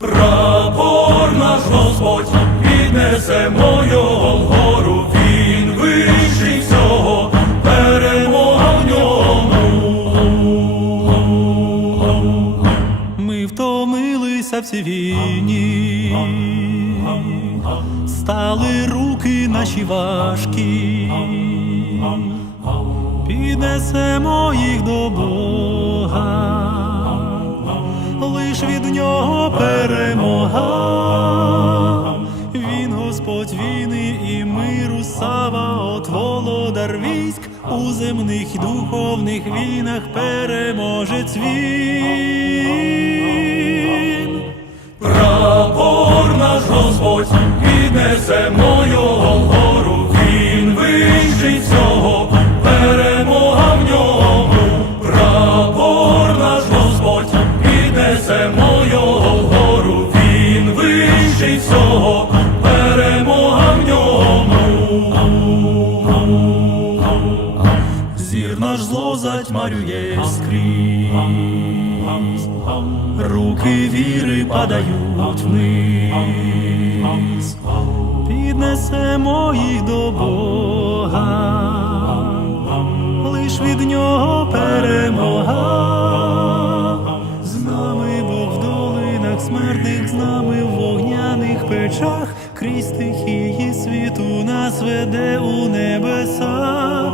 Прапор наш Господь піднесемо його вгору, він вищий всього, перемога в ньому. Ми втомилися в цій війні, стали руки наші важкі, піднесемо їх до Бога, володар військ, у земних духовних війнах переможець він. Прапор наш Господь піднесемо його вгору, він вищий всього, перемога в ньому. Прапор наш Господь піднесемо його вгору, він вищий всього, наш зло затьмарює скрізь, руки віри падають вниз, піднесемо їх до Бога, лиш від нього перемога. З нами Бог в долинах смертних, з нами в вогняних печах, крізь стихії світу нас веде у небеса.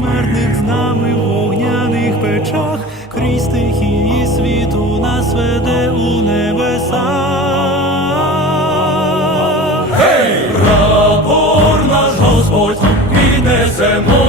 Долинах смертних, з нами в вогняних печах, крізь стихії світу нас веде у небеса. Прапор наш Господь піднесемо